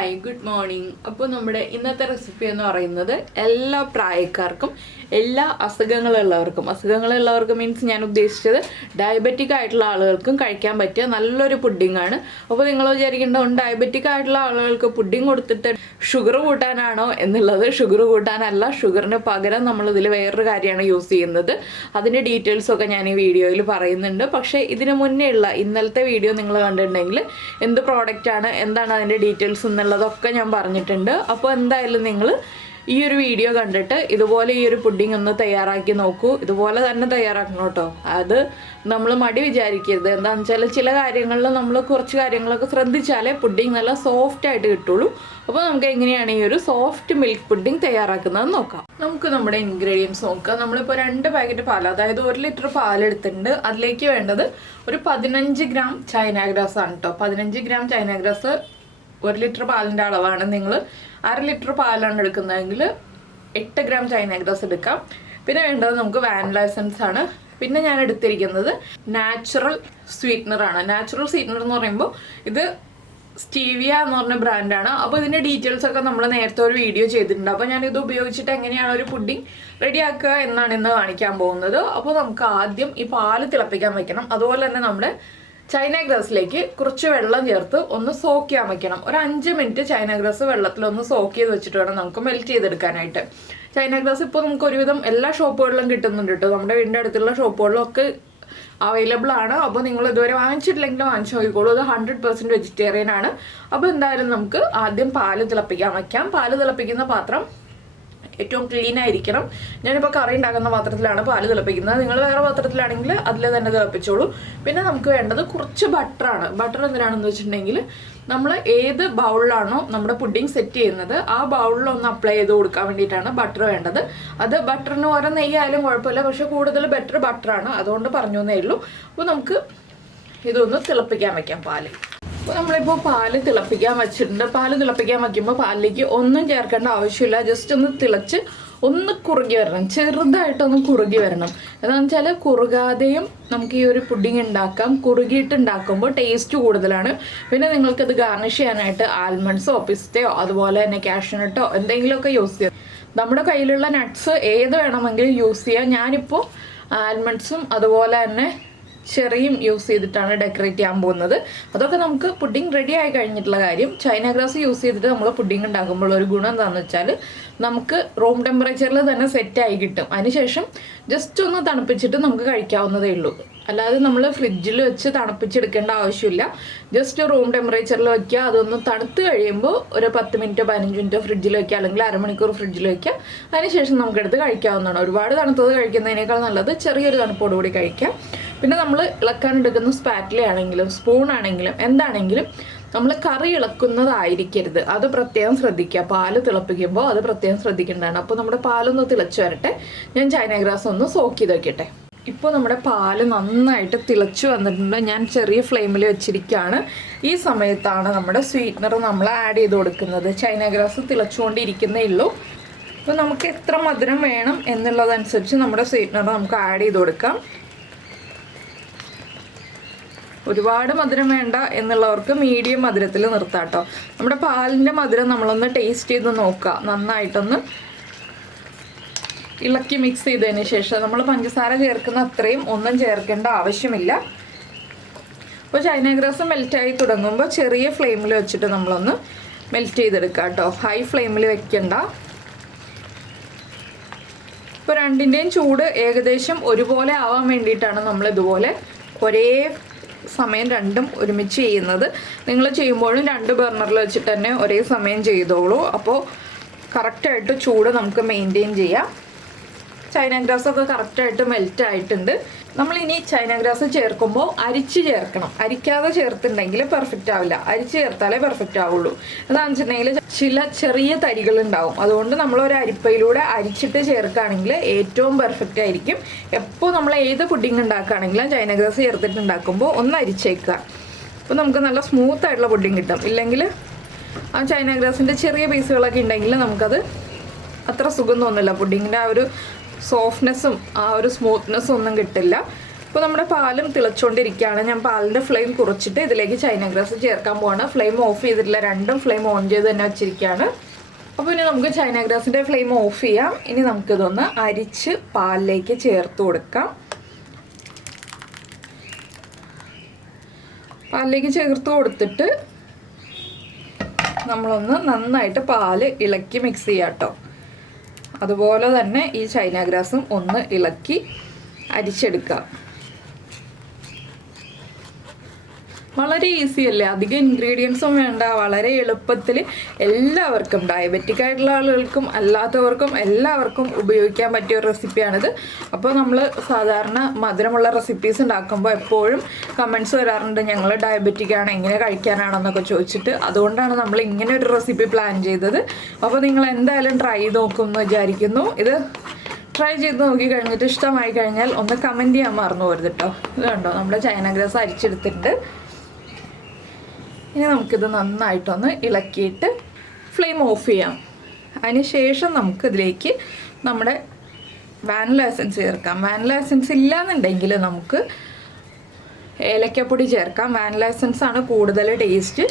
Hi good morning. അപ്പോൾ നമ്മുടെ ഇന്നത്തെ റെസിപ്പി എന്ന് പറയുന്നത് എല്ലാ പ്രായക്കാർക്കും എല്ലാ അസുഖങ്ങളുള്ളവർക്കും മീൻസ് ഞാൻ ഉദ്ദേശിച്ചത് ഡയബറ്റിക് ആയിട്ടുള്ള ആളുകൾക്കും കഴിക്കാൻ പറ്റിയ നല്ലൊരു പുഡിങ്ങാണ്. അപ്പോൾ നിങ്ങൾ വിചാരിക്കേണ്ടത് ഡയബറ്റിക് ആയിട്ടുള്ള ആളുകൾക്ക് പുഡിങ് കൊടുത്തിട്ട് ഷുഗർ കൂട്ടാനാണോ എന്നുള്ളത്. ഷുഗർ കൂട്ടാനല്ല, ഷുഗറിന് പകരം നമ്മളിതിൽ വേറൊരു കാര്യമാണ് യൂസ് ചെയ്യുന്നത്. അതിൻ്റെ ഡീറ്റെയിൽസൊക്കെ ഞാൻ ഈ വീഡിയോയിൽ പറയുന്നുണ്ട്. പക്ഷേ ഇതിന് മുന്നേ ഉള്ള ഇന്നലത്തെ വീഡിയോ നിങ്ങൾ കണ്ടിട്ടുണ്ടെങ്കിൽ എന്ത് പ്രോഡക്റ്റാണ്, എന്താണ് അതിൻ്റെ ഡീറ്റെയിൽസ് എന്നുള്ളതൊക്കെ ഞാൻ പറഞ്ഞിട്ടുണ്ട്. അപ്പോൾ എന്തായാലും നിങ്ങൾ ഈ ഒരു വീഡിയോ കണ്ടിട്ട് ഇതുപോലെ ഈ ഒരു പുഡിംഗ് ഒന്ന് തയ്യാറാക്കി നോക്കൂ. ഇതുപോലെ തന്നെ തയ്യാറാക്കണം കേട്ടോ. അത് നമ്മൾ മടി വിചാരിക്കരുത്. എന്താണെന്ന് വെച്ചാൽ ചില കാര്യങ്ങളിൽ നമ്മൾ കുറച്ച് കാര്യങ്ങളൊക്കെ ശ്രദ്ധിച്ചാലേ പുഡിംഗ് നല്ല സോഫ്റ്റ് ആയിട്ട് കിട്ടുള്ളൂ. അപ്പോൾ നമുക്ക് എങ്ങനെയാണ് ഈ ഒരു സോഫ്റ്റ് മിൽക്ക് പുഡിംഗ് തയ്യാറാക്കുന്നത് നോക്കാം. നമുക്ക് നമ്മുടെ ഇൻഗ്രീഡിയൻസ് നോക്കാം. നമ്മളിപ്പോൾ 2 പാക്കറ്റ് പാൽ, അതായത് 1 ലിറ്റർ പാലെടുത്തിട്ടുണ്ട്. അതിലേക്ക് വേണ്ടത് ഒരു 15 ഗ്രാം ചൈന ഗ്രാസ് ആണ് കേട്ടോ. 15 ഗ്രാം ചൈന ഗ്രാസ് 1 ലിറ്റർ പാലിൻ്റെ അളവാണ്. നിങ്ങൾ 1/2 ലിറ്റർ പാലാണ് എടുക്കുന്നതെങ്കിൽ 8 ഗ്രാം ചൈന ഗ്രാസ് എടുക്കാം. പിന്നെ വേണ്ടത് നമുക്ക് വാനില എസൻസ് ആണ്. പിന്നെ ഞാൻ എടുത്തിരിക്കുന്നത് നാച്ചുറൽ സ്വീറ്റ്നർ ആണ്. നാച്ചുറൽ സ്വീറ്റ്നർ എന്ന് പറയുമ്പോൾ ഇത് സ്റ്റീവിയ എന്ന് പറഞ്ഞ ബ്രാൻഡാണ്. അപ്പോൾ ഇതിൻ്റെ ഡീറ്റെയിൽസ് ഒക്കെ നമ്മൾ നേരത്തെ ഒരു വീഡിയോ ചെയ്തിട്ടുണ്ട്. അപ്പോൾ ഞാനിത് ഉപയോഗിച്ചിട്ട് എങ്ങനെയാണ് ഒരു പുഡിംഗ് റെഡിയാക്കുക എന്നാണ് ഇന്ന് കാണിക്കാൻ പോകുന്നത്. അപ്പോൾ നമുക്ക് ആദ്യം ഈ പാല് തിളപ്പിക്കാൻ വെക്കണം. അതുപോലെ തന്നെ നമ്മുടെ ചൈന ഗ്രാസിലേക്ക് കുറച്ച് വെള്ളം ചേർത്ത് ഒന്ന് സോക്ക് ചെയ്യാൻ വെക്കണം. ഒരു 5 മിനിറ്റ് ചൈന ഗ്രാസ് വെള്ളത്തിലൊന്ന് സോക്ക് ചെയ്ത് വെച്ചിട്ട് വേണം നമുക്ക് മെൽറ്റ് ചെയ്തെടുക്കാനായിട്ട്. ചൈന ഗ്രാസ് ഇപ്പോൾ നമുക്ക് ഒരുവിധം എല്ലാ ഷോപ്പുകളിലും കിട്ടുന്നുണ്ട് കേട്ടോ. നമ്മുടെ വീടിൻ്റെ അടുത്തുള്ള ഷോപ്പുകളിലൊക്കെ അവൈലബിൾ ആണ്. അപ്പോൾ നിങ്ങൾ ഇതുവരെ വാങ്ങിച്ചിട്ടില്ലെങ്കിൽ വാങ്ങിച്ചു നോക്കിക്കോളൂ. അത് 100% വെജിറ്റേറിയൻ ആണ്. അപ്പോൾ എന്തായാലും നമുക്ക് ആദ്യം പാല് തിളപ്പിക്കാൻ വയ്ക്കാം. പാല് തിളപ്പിക്കുന്ന പാത്രം ഏറ്റവും ക്ലീൻ ആയിരിക്കണം. ഞാനിപ്പോൾ കറി ഉണ്ടാക്കുന്ന പാത്രത്തിലാണ് പാല് തിളപ്പിക്കുന്നത്. നിങ്ങൾ വേറെ പാത്രത്തിലാണെങ്കിൽ അതിൽ തന്നെ തിളപ്പിച്ചോളൂ. പിന്നെ നമുക്ക് വേണ്ടത് കുറച്ച് ബട്ടറാണ്. ബട്ടർ എന്തിനാണെന്ന് വെച്ചിട്ടുണ്ടെങ്കിൽ നമ്മൾ ഏത് ബൗളിലാണോ നമ്മുടെ പുഡിംഗ് സെറ്റ് ചെയ്യുന്നത് ആ ബൗളിലൊന്ന് അപ്ലൈ ചെയ്ത് കൊടുക്കാൻ വേണ്ടിയിട്ടാണ് ബട്ടർ വേണ്ടത്. അത് ബട്ടറിന് ഓരോ നെയ്യായാലും കുഴപ്പമില്ല, പക്ഷേ കൂടുതൽ ബെറ്റർ ബട്ടറാണ്, അതുകൊണ്ട് പറഞ്ഞു എന്നേ ഉള്ളൂ. അപ്പോൾ നമുക്ക് ഇതൊന്ന് തിളപ്പിക്കാൻ വയ്ക്കാം പാല്. അപ്പോൾ നമ്മളിപ്പോൾ പാല് തിളപ്പിക്കാൻ വെച്ചിട്ടുണ്ട്. പാല് തിളപ്പിക്കാൻ വയ്ക്കുമ്പോൾ പാലിലേക്ക് ഒന്നും ചേർക്കേണ്ട ആവശ്യമില്ല. ജസ്റ്റ് ഒന്ന് തിളച്ച് ഒന്ന് കുറുകി വരണം, ചെറുതായിട്ടൊന്ന് കുറുകി വരണം. എന്താണെന്ന് വെച്ചാൽ കുറുകാതെയും നമുക്ക് ഈ ഒരു പുഡിംഗ് ഉണ്ടാക്കാം. കുറുകിയിട്ട് ഉണ്ടാക്കുമ്പോൾ ടേസ്റ്റ് കൂടുതലാണ്. പിന്നെ നിങ്ങൾക്കത് ഗാർണിഷ് ചെയ്യാനായിട്ട് ആൽമണ്ട്സോ പിസ്തയോ അതുപോലെ തന്നെ കാഷ്യൂനട്ടോ എന്തെങ്കിലുമൊക്കെ യൂസ് ചെയ്യാം. നമ്മുടെ കയ്യിലുള്ള നട്ട്സ് ഏത് വേണമെങ്കിലും യൂസ് ചെയ്യാം. ഞാനിപ്പോൾ ആൽമണ്ട്സും അതുപോലെ തന്നെ ചെറിയും യൂസ് ചെയ്തിട്ടാണ് ഡെക്കറേറ്റ് ചെയ്യാൻ പോകുന്നത്. അതൊക്കെ നമുക്ക് പുഡിംഗ് റെഡി ആയി കഴിഞ്ഞിട്ടുള്ള കാര്യം. ചൈന ഗ്രാസ് യൂസ് ചെയ്തിട്ട് നമ്മൾ പുഡിംഗ് ഉണ്ടാക്കുമ്പോൾ ഒരു ഗുണം എന്താണെന്ന് വെച്ചാൽ നമുക്ക് റൂം ടെമ്പറേച്ചറിൽ തന്നെ സെറ്റായി കിട്ടും. അതിനുശേഷം ജസ്റ്റ് ഒന്ന് തണുപ്പിച്ചിട്ട് നമുക്ക് കഴിക്കാവുന്നതേ ഉള്ളൂ. അല്ലാതെ നമ്മൾ ഫ്രിഡ്ജിൽ വെച്ച് തണുപ്പിച്ചെടുക്കേണ്ട ആവശ്യമില്ല. ജസ്റ്റ് റൂം ടെമ്പറേച്ചറിൽ വയ്ക്കുക. അതൊന്ന് തണുത്ത് കഴിയുമ്പോൾ ഒരു 10 മിനിറ്റോ 15 മിനിറ്റോ ഫ്രിഡ്ജിൽ വയ്ക്കുക, അല്ലെങ്കിൽ അരമണിക്കൂർ ഫ്രിഡ്ജിൽ വയ്ക്കുക. അതിനുശേഷം നമുക്കെടുത്ത് കഴിക്കാവുന്നതാണ്. ഒരുപാട് തണുത്തത് കഴിക്കുന്നതിനേക്കാൾ നല്ലത് ചെറിയൊരു തണുപ്പോടുകൂടി കഴിക്കാം. പിന്നെ നമ്മൾ ഇളക്കാൻ എടുക്കുന്ന സ്പാറ്റില ആണെങ്കിലും സ്പൂൺ ആണെങ്കിലും എന്താണെങ്കിലും നമ്മൾ കറി ഇളക്കുന്നതായിരിക്കരുത്. അത് പ്രത്യേകം ശ്രദ്ധിക്കുക. പാല് തിളപ്പിക്കുമ്പോൾ അത് പ്രത്യേകം ശ്രദ്ധിക്കേണ്ടതാണ്. അപ്പോൾ നമ്മുടെ പാലൊന്ന് തിളച്ച് വരട്ടെ. ഞാൻ ചൈന ഗ്രാസ് ഒന്ന് സോക്ക് ചെയ്ത് വയ്ക്കട്ടെ. ഇപ്പോൾ നമ്മുടെ പാല് നന്നായിട്ട് തിളച്ച് വന്നിട്ടുണ്ട്. ഞാൻ ചെറിയ ഫ്ലെയിമിൽ വെച്ചിരിക്കുകയാണ്. ഈ സമയത്താണ് നമ്മുടെ സ്വീറ്റ്നർ നമ്മൾ ആഡ് ചെയ്ത് കൊടുക്കുന്നത്. ചൈന ഗ്രാസ് തിളച്ചുകൊണ്ടിരിക്കുന്നേ ഉള്ളൂ. അപ്പോൾ നമുക്ക് എത്ര മധുരം വേണം എന്നുള്ളതനുസരിച്ച് നമ്മുടെ സ്വീറ്റ്നർ നമുക്ക് ആഡ് ചെയ്ത് കൊടുക്കാം. ഒരുപാട് മധുരം വേണ്ട എന്നുള്ളവർക്ക് മീഡിയം മധുരത്തിൽ നിർത്താം കേട്ടോ. നമ്മുടെ പാലിൻ്റെ മധുരം നമ്മളൊന്ന് ടേസ്റ്റ് ചെയ്ത് നോക്കുക. നന്നായിട്ടൊന്ന് ഇളക്കി മിക്സ് ചെയ്തതിന് ശേഷം നമ്മൾ പഞ്ചസാര ചേർക്കുന്ന അത്രയും ഒന്നും ചേർക്കേണ്ട ആവശ്യമില്ല. അപ്പോൾ ചൈന ഗ്രാസ് മെൽറ്റായി തുടങ്ങുമ്പോൾ ചെറിയ ഫ്ലെയിമിൽ വെച്ചിട്ട് നമ്മളൊന്ന് മെൽറ്റ് ചെയ്തെടുക്കുക കേട്ടോ. ഹൈ ഫ്ലെയിമിൽ വെക്കണ്ട. ഇപ്പോൾ രണ്ടിൻ്റെയും ചൂട് ഏകദേശം ഒരുപോലെ ആവാൻ വേണ്ടിയിട്ടാണ് നമ്മളിതുപോലെ ഒരേ സമയം രണ്ടും ഒരുമിച്ച് ചെയ്യുന്നത്. നിങ്ങൾ ചെയ്യുമ്പോഴും 2 ബർണറിൽ വെച്ചിട്ട് തന്നെ ഒരേ സമയം ചെയ്തോളൂ. അപ്പോൾ കറക്റ്റായിട്ട് ചൂട് നമുക്ക് മെയിൻറ്റെയിൻ ചെയ്യാം. ചൈന ഗ്രാസൊക്കെ കറക്റ്റായിട്ട് മെൽറ്റ് ആയിട്ടുണ്ട്. നമ്മളിനി ചൈന ഗ്രാസ് ചേർക്കുമ്പോൾ അരിച്ച് ചേർക്കണം. അരിക്കാതെ ചേർത്തിട്ടുണ്ടെങ്കിൽ പെർഫെക്റ്റ് ആവില്ല. അരിച്ച് ചേർത്താലേ പെർഫെക്റ്റ് ആവുള്ളൂ. എന്താണെന്ന് വെച്ചിട്ടുണ്ടെങ്കിൽ ചില ചെറിയ തരികളുണ്ടാവും. അതുകൊണ്ട് നമ്മളൊരു അരിപ്പയിലൂടെ അരിച്ചിട്ട് ചേർക്കുകയാണെങ്കിൽ ഏറ്റവും പെർഫെക്റ്റ് ആയിരിക്കും. എപ്പോൾ നമ്മൾ ഏത് പുഡിംഗ് ഉണ്ടാക്കുകയാണെങ്കിലും ചൈന ഗ്രാസ് ചേർത്തിട്ട് ഉണ്ടാക്കുമ്പോൾ ഒന്ന് അരിച്ചേക്കുക. അപ്പോൾ നമുക്ക് നല്ല സ്മൂത്ത് ആയിട്ടുള്ള പുഡിംഗ് കിട്ടും. ഇല്ലെങ്കിൽ ആ ചൈന ഗ്രാസിൻ്റെ ചെറിയ പീസുകളൊക്കെ ഉണ്ടെങ്കിൽ നമുക്കത് അത്ര സുഖം തോന്നില്ല. പുഡിങ്ങിൻ്റെ ആ ഒരു സോഫ്റ്റ്നെസ്സും ആ ഒരു സ്മൂത്ത്നെസ്സും ഒന്നും കിട്ടില്ല. ഇപ്പോൾ നമ്മുടെ പാലും തിളച്ചുകൊണ്ടിരിക്കുകയാണ്. ഞാൻ പാലിൻ്റെ ഫ്ലെയിം കുറച്ചിട്ട് ഇതിലേക്ക് ചൈന ഗ്രാസ് ചേർക്കാൻ പോവാണ്. ഫ്ലെയിം ഓഫ് ചെയ്തിട്ടില്ല, രണ്ടും ഫ്ലെയിം ഓൺ ചെയ്ത് തന്നെ വെച്ചിരിക്കുകയാണ്. അപ്പോൾ ഇനി നമുക്ക് ചൈന ഗ്രാസിൻ്റെ ഫ്ലെയിം ഓഫ് ചെയ്യാം. ഇനി നമുക്കിതൊന്ന് അരിച്ച് പാലിലേക്ക് ചേർത്ത് കൊടുക്കാം. പാലിലേക്ക് ചേർത്ത് കൊടുത്തിട്ട് നമ്മളൊന്ന് നന്നായിട്ട് പാല് ഇളക്കി മിക്സ് ചെയ്യാം കേട്ടോ. അതുപോലെ തന്നെ ഈ ചൈന ഗ്രാസും ഒന്ന് ഇളക്കി അരിച്ചെടുക്കാം. വളരെ ഈസി അല്ലേ, അധികം ഇൻഗ്രീഡിയൻസും വേണ്ട, വളരെ എളുപ്പത്തിൽ എല്ലാവർക്കും, ഡയബറ്റിക് ആയിട്ടുള്ള ആളുകൾക്കും അല്ലാത്തവർക്കും എല്ലാവർക്കും ഉപയോഗിക്കാൻ പറ്റിയ ഒരു റെസിപ്പിയാണിത്. അപ്പോൾ നമ്മൾ സാധാരണ മധുരമുള്ള റെസിപ്പീസ് ഉണ്ടാക്കുമ്പോൾ എപ്പോഴും കമൻറ്റ്സ് വരാറുണ്ട്, ഞങ്ങൾ ഡയബറ്റിക് ആണ്, എങ്ങനെ കഴിക്കാനാണെന്നൊക്കെ ചോദിച്ചിട്ട്. അതുകൊണ്ടാണ് നമ്മൾ ഇങ്ങനെ ഒരു റെസിപ്പി പ്ലാൻ ചെയ്തത്. അപ്പോൾ നിങ്ങൾ എന്തായാലും ട്രൈ ചെയ്ത് നോക്കും എന്ന് വിചാരിക്കുന്നു. ഇത് ട്രൈ ചെയ്ത് നോക്കി കഴിഞ്ഞിട്ട് ഇഷ്ടമായി കഴിഞ്ഞാൽ ഒന്ന് കമൻറ്റ് ചെയ്യാൻ മറന്നു പോരുത് കേട്ടോ. ഇത് കണ്ടോ, നമ്മുടെ ചൈന ഗ്രാസ് അരിച്ചെടുത്തിട്ടുണ്ട്. ഇനി നമുക്കിത് നന്നായിട്ടൊന്ന് ഇളക്കിയിട്ട് ഫ്ലെയിം ഓഫ് ചെയ്യാം. അതിന് ശേഷം നമുക്കിതിലേക്ക് നമ്മുടെ വാനില എസൻസ് ചേർക്കാം. വാനില എസൻസ് ഇല്ലയെന്നുണ്ടെങ്കിൽ നമുക്ക് ഏലക്കപ്പൊടി ചേർക്കാം. വാനില എസൻസ് ആണ് കൂടുതൽ ടേസ്റ്റ്.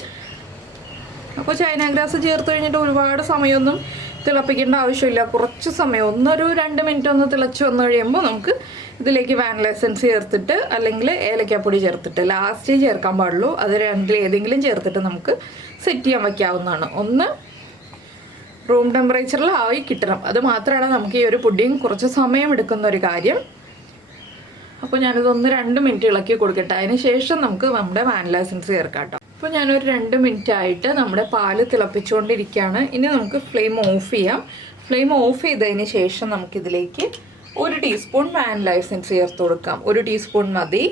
അപ്പോൾ ചൈന ഗ്രാസ് ചേർത്ത് കഴിഞ്ഞിട്ട് ഒരുപാട് സമയമൊന്നും തിളപ്പിക്കേണ്ട ആവശ്യമില്ല. കുറച്ച് സമയം, 1-2 മിനിറ്റ് ഒന്ന് തിളച്ച് വന്നു കഴിയുമ്പോൾ നമുക്ക് ഇതിലേക്ക് വാനില എസൻസ് ചേർത്തിട്ട് അല്ലെങ്കിൽ ഏലക്കാപ്പൊടി ചേർത്തിട്ട് ലാസ്റ്റ് ചേർക്കാൻ പാടുള്ളൂ. അത് രണ്ടിൽ ഏതെങ്കിലും ചേർത്തിട്ട് നമുക്ക് സെറ്റ് ചെയ്യാൻ വയ്ക്കാവുന്നതാണ്. ഒന്ന് റൂം ടെമ്പറേച്ചറിൽ ആയി കിട്ടണം. അത് മാത്രമാണ് നമുക്ക് ഈ ഒരു പുഡിംഗ് കുറച്ച് സമയം എടുക്കുന്ന ഒരു കാര്യം. അപ്പോൾ ഞാനിത് 1-2 മിനിറ്റ് ഇളക്കി കൊടുക്കട്ടെ. അതിന് ശേഷം നമുക്ക് നമ്മുടെ വാനില എസൻസ് ചേർക്കാം കേട്ടോ. അപ്പോൾ ഞാനൊരു 2 മിനിറ്റ് ആയിട്ട് നമ്മുടെ പാല് തിളപ്പിച്ചുകൊണ്ടിരിക്കുകയാണ്. ഇനി നമുക്ക് ഫ്ലെയിം ഓഫ് ചെയ്യാം. ഫ്ലെയിം ഓഫ് ചെയ്തതിന് ശേഷം നമുക്കിതിലേക്ക് 1 ടീസ്പൂൺ വാനില എസൻസ് ചേർത്ത് കൊടുക്കാം. 1 ടീസ്പൂൺ മതി.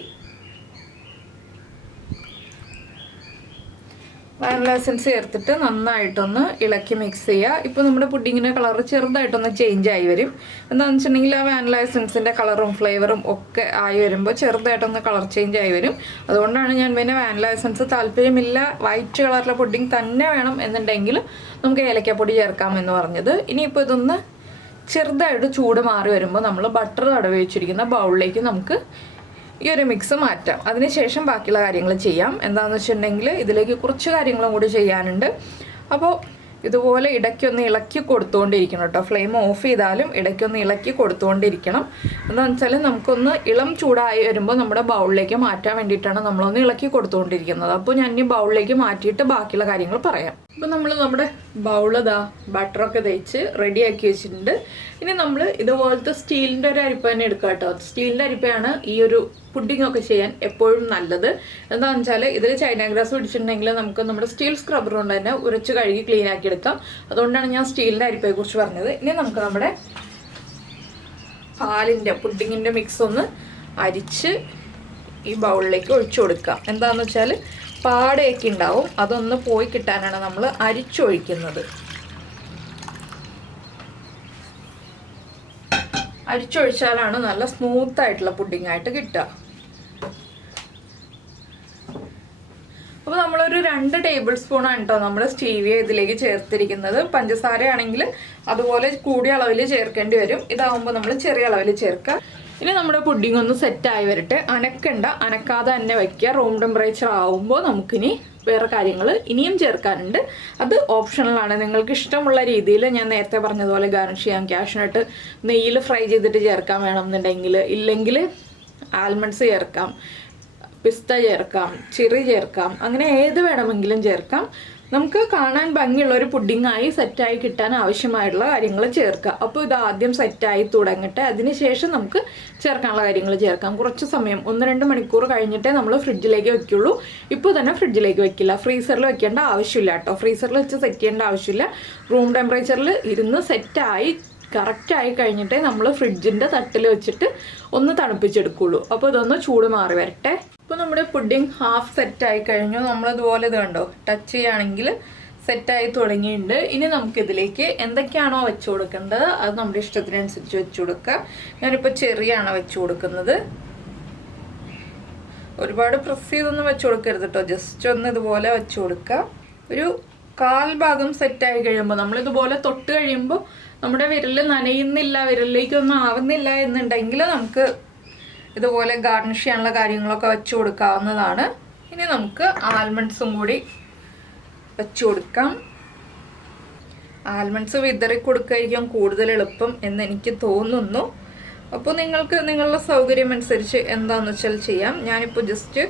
വാനില എസൻസ് ചേർത്തിട്ട് നന്നായിട്ടൊന്ന് ഇളക്കി മിക്സ് ചെയ്യുക. ഇപ്പോൾ നമ്മുടെ പുഡിങ്ങിൻ്റെ കളർ ചെറുതായിട്ടൊന്ന് ചേഞ്ച് ആയി വരും. എന്താണെന്ന് വെച്ചിട്ടുണ്ടെങ്കിൽ ആ വാനില എസൻസിൻ്റെ കളറും ഫ്ലേവറും ഒക്കെ ആയി വരുമ്പോൾ ചെറുതായിട്ടൊന്ന് കളർ ചേഞ്ച് ആയി വരും. അതുകൊണ്ടാണ് ഞാൻ പിന്നെ വാനില എസൻസ് താല്പര്യമില്ല, വൈറ്റ് കളറിലെ പുഡിങ് തന്നെ വേണം എന്നുണ്ടെങ്കിൽ നമുക്ക് ഏലക്കപ്പൊടി ചേർക്കാമെന്ന് പറഞ്ഞത്. ഇനിയിപ്പോൾ ഇതൊന്ന് ചെറുതായിട്ട് ചൂട് മാറി വരുമ്പോൾ നമ്മൾ ബട്ടർ തടവി വെച്ചിരിക്കുന്ന ബൗളിലേക്ക് നമുക്ക് ഈ ഒരു മിക്സ് മാറ്റാം. അതിനുശേഷം ബാക്കിയുള്ള കാര്യങ്ങൾ ചെയ്യാം. എന്താണെന്ന് വെച്ചിട്ടുണ്ടെങ്കിൽ ഇതിലേക്ക് കുറച്ച് കാര്യങ്ങളും കൂടി ചെയ്യാനുണ്ട്. അപ്പോൾ ഇതുപോലെ ഇടയ്ക്കൊന്ന് ഇളക്കി കൊടുത്തുകൊണ്ടിരിക്കണം കേട്ടോ. ഫ്ലെയിം ഓഫ് ചെയ്താലും ഇടയ്ക്കൊന്ന് ഇളക്കി കൊടുത്തുകൊണ്ടിരിക്കണം. എന്താണെന്ന് വെച്ചാൽ നമുക്കൊന്ന് ഇളം ചൂടായി വരുമ്പോൾ നമ്മുടെ ബൗളിലേക്ക് മാറ്റാൻ വേണ്ടിയിട്ടാണ് നമ്മളൊന്ന് ഇളക്കി കൊടുത്തുകൊണ്ടിരിക്കുന്നത്. അപ്പോൾ ഞാൻ ഈ ബൗളിലേക്ക് മാറ്റിയിട്ട് ബാക്കിയുള്ള കാര്യങ്ങൾ പറയാം. അപ്പോൾ നമ്മൾ നമ്മുടെ ബൗള് ബട്ടറൊക്കെ തേച്ച് റെഡിയാക്കി വെച്ചിട്ടുണ്ട്. ഇനി നമ്മൾ ഇതുപോലത്തെ സ്റ്റീലിൻ്റെ ഒരു അരിപ്പ തന്നെ എടുക്കുക കേട്ടോ. സ്റ്റീലിൻ്റെ അരിപ്പയാണ് ഈ ഒരു പുഡിംഗ് ഒക്കെ ചെയ്യാൻ എപ്പോഴും നല്ലത്. എന്താണെന്ന് വെച്ചാൽ ഇതിൽ ചൈന ഗ്രാസ് പിടിച്ചിട്ടുണ്ടെങ്കിൽ നമുക്ക് നമ്മുടെ സ്റ്റീൽ സ്ക്രബ്ബർ കൊണ്ട് തന്നെ ഉരച്ച് കഴുകി ക്ലീൻ ആക്കി എടുക്കാം. അതുകൊണ്ടാണ് ഞാൻ സ്റ്റീലിൻ്റെ അരിപ്പയെ കുറിച്ച് പറഞ്ഞത്. ഇനി നമുക്ക് നമ്മുടെ പാലിൻ്റെ പുഡിങ്ങിൻ്റെ മിക്സ് ഒന്ന് അരിച്ച് ഈ ബൗളിലേക്ക് ഒഴിച്ചു കൊടുക്കാം. എന്താണെന്ന് വെച്ചാൽ പാടയൊക്കെ ഉണ്ടാവും, അതൊന്ന് പോയി കിട്ടാനാണ് നമ്മൾ അരിച്ചൊഴിക്കുന്നത്. അരിച്ചൊഴിച്ചാലാണ് നല്ല സ്മൂത്ത് ആയിട്ടുള്ള പുഡിംഗ് ആയിട്ട് കിട്ടുക. അപ്പോൾ നമ്മളൊരു 2 ടേബിൾ സ്പൂണാണ് കേട്ടോ നമ്മൾ സ്റ്റീവിയ ഇതിലേക്ക് ചേർത്തിരിക്കുന്നത്. പഞ്ചസാരയാണെങ്കിൽ അതുപോലെ കൂടിയ അളവിൽ ചേർക്കേണ്ടി വരും. ഇതാവുമ്പോൾ നമ്മൾ ചെറിയ അളവിൽ ചേർക്കുക. ഇനി നമ്മുടെ പുഡിംഗ് ഒന്ന് സെറ്റായി വരട്ടെ. അനക്കാതെ തന്നെ വയ്ക്കുക. റൂം ടെമ്പറേച്ചർ ആവുമ്പോൾ നമുക്കിനി വേറെ കാര്യങ്ങൾ ഇനിയും ചേർക്കാനുണ്ട്. അത് ഓപ്ഷണലാണ്. നിങ്ങൾക്ക് ഇഷ്ടമുള്ള രീതിയിൽ ഞാൻ നേരത്തെ പറഞ്ഞതുപോലെ ഗാർണിഷ് ചെയ്യാം. കാഷ്നട്ട് നെയ്യിൽ ഫ്രൈ ചെയ്തിട്ട് ചേർക്കാൻ വേണമെന്നുണ്ടെങ്കിൽ, ഇല്ലെങ്കിൽ ആൽമണ്ട്സ് ചേർക്കാം, പിസ്ത ചേർക്കാം, ചെറി ചേർക്കാം, അങ്ങനെ ഏത് വേണമെങ്കിലും ചേർക്കാം. നമുക്ക് കാണാൻ ഭംഗിയുള്ള ഒരു പുഡിങ്ങായി സെറ്റായി കിട്ടാൻ ആവശ്യമായിട്ടുള്ള കാര്യങ്ങൾ ചേർക്കുക. അപ്പോൾ ഇത് ആദ്യം സെറ്റായി തുടങ്ങട്ടെ. അതിനുശേഷം നമുക്ക് ചേർക്കാനുള്ള കാര്യങ്ങൾ ചേർക്കാം. കുറച്ച് സമയം 1-2 മണിക്കൂർ കഴിഞ്ഞിട്ടേ നമ്മൾ ഫ്രിഡ്ജിലേക്ക് വെക്കുള്ളൂ. ഇപ്പോൾ തന്നെ ഫ്രിഡ്ജിലേക്ക് വെക്കില്ല. ഫ്രീസറിൽ വെക്കേണ്ട ആവശ്യമില്ല കേട്ടോ. ഫ്രീസറിൽ വെച്ച് സെറ്റ് ചെയ്യേണ്ട ആവശ്യമില്ല. റൂം ടെമ്പറേച്ചറിൽ ഇരുന്ന് സെറ്റായി കറക്റ്റായി കഴിഞ്ഞിട്ടേ നമ്മൾ ഫ്രിഡ്ജിൻ്റെ തട്ടിൽ വെച്ചിട്ട് ഒന്ന് തണുപ്പിച്ചെടുക്കുള്ളൂ. അപ്പോൾ ഇതൊന്ന് ചൂട് മാറി വരട്ടെ. ഇപ്പോൾ നമ്മുടെ പുഡിംഗ് ഹാഫ് സെറ്റായി കഴിഞ്ഞു. നമ്മളിതുപോലെ ഇത് കണ്ടോ, ടച്ച് ചെയ്യുകയാണെങ്കിൽ സെറ്റായി തുടങ്ങിയിട്ടുണ്ട്. ഇനി നമുക്കിതിലേക്ക് എന്തൊക്കെയാണോ വെച്ച് കൊടുക്കേണ്ടത് അത് നമ്മുടെ ഇഷ്ടത്തിനനുസരിച്ച് വെച്ച് കൊടുക്കുക. ഞാനിപ്പോൾ ചെറിയാണ് വെച്ച് കൊടുക്കുന്നത്. ഒരുപാട് പ്രസ് ചെയ്തൊന്നും വെച്ച് കൊടുക്കരുത് കേട്ടോ. ജസ്റ്റ് ഒന്ന് ഇതുപോലെ വെച്ച് കൊടുക്കുക. ഒരു 1/4 ഭാഗം സെറ്റായി കഴിയുമ്പോൾ നമ്മളിതുപോലെ തൊട്ട് കഴിയുമ്പോൾ നമ്മുടെ വിരൽ നനയുന്നില്ല, വിരലിലേക്കൊന്നും ആവുന്നില്ല എന്നുണ്ടെങ്കിൽ നമുക്ക് ഇതുപോലെ ഗാർണിഷ് ചെയ്യാനുള്ള കാര്യങ്ങളൊക്കെ വെച്ച് കൊടുക്കാവുന്നതാണ്. ഇനി നമുക്ക് ആൽമണ്ട്സും കൂടി വെച്ച് കൊടുക്കാം. ആൽമണ്ട്സ് വിതറി കൊടുക്കുകയായിരിക്കും കൂടുതൽ എളുപ്പം എന്ന് എനിക്ക് തോന്നുന്നു. അപ്പോൾ നിങ്ങൾക്ക് നിങ്ങളുടെ സൗകര്യം അനുസരിച്ച് എന്താണെന്ന് വെച്ചാൽ ചെയ്യാം. ഞാനിപ്പോൾ ജസ്റ്റ്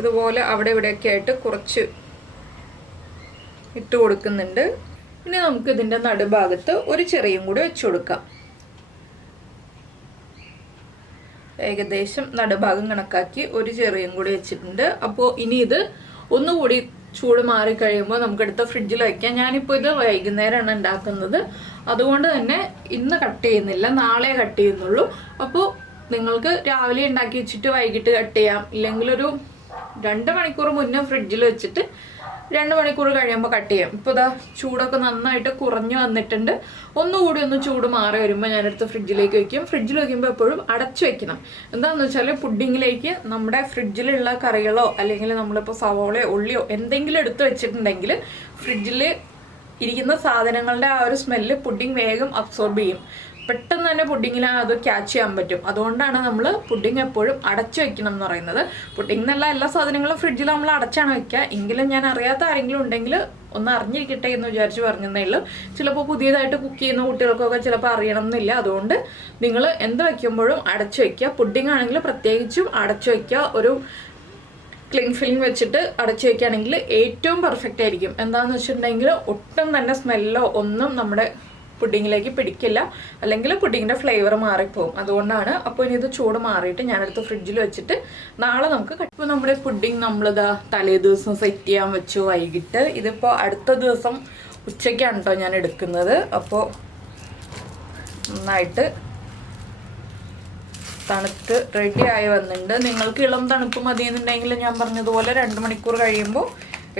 ഇതുപോലെ അവിടെ ഇവിടെയൊക്കെ ആയിട്ട് കുറച്ച് ഇട്ട് കൊടുക്കുന്നുണ്ട്. ഇനി നമുക്ക് ഇതിൻ്റെ നടുഭാഗത്ത് ഒരു ചെറിയും കൂടി വെച്ച് കൊടുക്കാം. ഏകദേശം നടുഭാഗം കണക്കാക്കി ഒരു ചെറിയും കൂടി വെച്ചിട്ടുണ്ട്. അപ്പോൾ ഇനി ഇത് ഒന്നുകൂടി ചൂട് മാറി കഴിയുമ്പോൾ നമുക്ക് എടുത്ത് ഫ്രിഡ്ജിൽ വയ്ക്കാം. ഞാനിപ്പോൾ ഇത് വൈകുന്നേരമാണ് ഉണ്ടാക്കുന്നത്, അതുകൊണ്ട് തന്നെ ഇന്ന് കട്ട് ചെയ്യുന്നില്ല, നാളെ കട്ട് ചെയ്യുന്നുള്ളൂ. അപ്പോൾ നിങ്ങൾക്ക് രാവിലെ ഉണ്ടാക്കി വെച്ചിട്ട് വൈകിട്ട് കട്ട് ചെയ്യാം, ഇല്ലെങ്കിൽ ഒരു 2 മണിക്കൂർ മുന്നേ ഫ്രിഡ്ജിൽ വെച്ചിട്ട് 2 മണിക്കൂർ കഴിയുമ്പോൾ കട്ട് ചെയ്യാം. ഇപ്പോൾ ഇതാ ചൂടൊക്കെ നന്നായിട്ട് കുറഞ്ഞു വന്നിട്ടുണ്ട്. ഒന്നുകൂടി ഒന്ന് ചൂട് മാറി വരുമ്പോൾ ഞാനെടുത്ത് ഫ്രിഡ്ജിലേക്ക് വയ്ക്കും. ഫ്രിഡ്ജിൽ വയ്ക്കുമ്പോൾ എപ്പോഴും അടച്ചു വയ്ക്കണം. എന്താണെന്ന് വെച്ചാൽ പുഡിങ്ങിലേക്ക് നമ്മുടെ ഫ്രിഡ്ജിലുള്ള കറികളോ അല്ലെങ്കിൽ നമ്മളിപ്പോൾ സവോളയോ ഉള്ളിയോ എന്തെങ്കിലും എടുത്ത് വെച്ചിട്ടുണ്ടെങ്കിൽ ഫ്രിഡ്ജിൽ ഇരിക്കുന്ന സാധനങ്ങളുടെ ആ ഒരു സ്മെല്ല് പുഡിങ് വേഗം അബ്സോർബ് ചെയ്യും. പെട്ടെന്ന് തന്നെ പുഡിങ്ങിന് അത് ക്യാച്ച് ചെയ്യാൻ പറ്റും. അതുകൊണ്ടാണ് നമ്മൾ പുഡിങ് എപ്പോഴും അടച്ചു വെക്കണം എന്ന് പറയുന്നത്. പുഡിങ് എന്നല്ല, എല്ലാ സാധനങ്ങളും ഫ്രിഡ്ജിൽ നമ്മൾ അടച്ചാണ് വെക്കുക. എങ്കിലും ഞാൻ അറിയാത്ത ആരെങ്കിലും ഉണ്ടെങ്കിൽ ഒന്ന് അറിഞ്ഞിരിക്കട്ടെ എന്ന് വിചാരിച്ച് പറഞ്ഞതേ ഉള്ളൂ. ചിലപ്പോൾ പുതിയതായിട്ട് കുക്ക് ചെയ്യുന്ന കുട്ടികൾക്കൊക്കെ ചിലപ്പോൾ അറിയണം എന്നില്ല. അതുകൊണ്ട് നിങ്ങൾ എന്ത് വയ്ക്കുമ്പോഴും അടച്ചു വയ്ക്കുക. പുഡിങ് ആണെങ്കിൽ പ്രത്യേകിച്ചും അടച്ചു വയ്ക്കുക. ഒരു ക്ലിങ് ഫിലിം വെച്ചിട്ട് അടച്ചു വയ്ക്കുകയാണെങ്കിൽ ഏറ്റവും പെർഫെക്റ്റ് ആയിരിക്കും. എന്താണെന്ന് വെച്ചിട്ടുണ്ടെങ്കിൽ ഒട്ടും തന്നെ സ്മെല്ലോ ഒന്നും നമ്മുടെ പുഡിങ്ങിലേക്ക് പിടിക്കില്ല, അല്ലെങ്കിൽ പുഡിങ്ങിൻ്റെ ഫ്ലേവർ മാറിപ്പോവും. അതുകൊണ്ടാണ്. അപ്പോൾ ഇനി ഇത് ചൂട് മാറിയിട്ട് ഞാനെടുത്ത് ഫ്രിഡ്ജിൽ വെച്ചിട്ട് നാളെ നമുക്ക് ഇപ്പോൾ നമ്മുടെ പുഡിങ് നമ്മളിതാ തലേ ദിവസം സെറ്റ് ചെയ്യാൻ വെച്ചു വൈകിട്ട്. ഇതിപ്പോൾ അടുത്ത ദിവസം ഉച്ചയ്ക്കാണ് കേട്ടോ ഞാൻ എടുക്കുന്നത്. അപ്പോൾ നന്നായിട്ട് തണുത്ത് റെഡി ആയി വന്നിട്ടുണ്ട്. നിങ്ങൾക്ക് ഇളം തണുപ്പ് മതിയെന്നുണ്ടെങ്കിൽ ഞാൻ പറഞ്ഞതുപോലെ 2 മണിക്കൂർ കഴിയുമ്പോൾ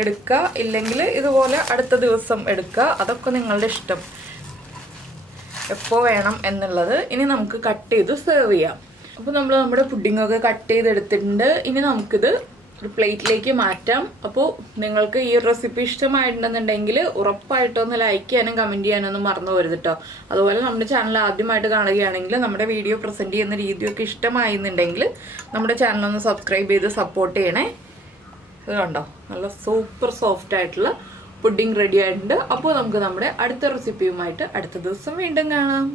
എടുക്കുക, ഇല്ലെങ്കിൽ ഇതുപോലെ അടുത്ത ദിവസം എടുക്കുക. അതൊക്കെ നിങ്ങളുടെ ഇഷ്ടം, എപ്പോൾ വേണം എന്നുള്ളത്. ഇനി നമുക്ക് കട്ട് ചെയ്ത് സെർവ് ചെയ്യാം. അപ്പോൾ നമ്മൾ നമ്മുടെ പുഡിങ്ങൊക്കെ കട്ട് ചെയ്തെടുത്തിട്ടുണ്ട്. ഇനി നമുക്കിത് ഒരു പ്ലേറ്റിലേക്ക് മാറ്റാം. അപ്പോൾ നിങ്ങൾക്ക് ഈ റെസിപ്പി ഇഷ്ടമായിട്ടുണ്ടെന്നുണ്ടെങ്കിൽ ഉറപ്പായിട്ടൊന്ന് ലൈക്ക് ചെയ്യാനും കമൻറ്റ് ചെയ്യാനൊന്നും മറന്നു പോരുത് കേട്ടോ. അതുപോലെ നമ്മുടെ ചാനൽ ആദ്യമായിട്ട് കാണുകയാണെങ്കിൽ നമ്മുടെ വീഡിയോ പ്രസൻറ്റ് ചെയ്യുന്ന രീതിയൊക്കെ ഇഷ്ടമായിരുന്നുണ്ടെങ്കിൽ നമ്മുടെ ചാനലൊന്ന് സബ്സ്ക്രൈബ് ചെയ്ത് സപ്പോർട്ട് ചെയ്യണേ. ഇത് കണ്ടോ, നല്ല സൂപ്പർ സോഫ്റ്റ് ആയിട്ടുള്ള പുഡിങ് റെഡി ആയിട്ടുണ്ട്. അപ്പോൾ നമുക്ക് നമ്മുടെ അടുത്ത റെസിപ്പിയുമായിട്ട് അടുത്ത ദിവസം വീണ്ടും കാണാം.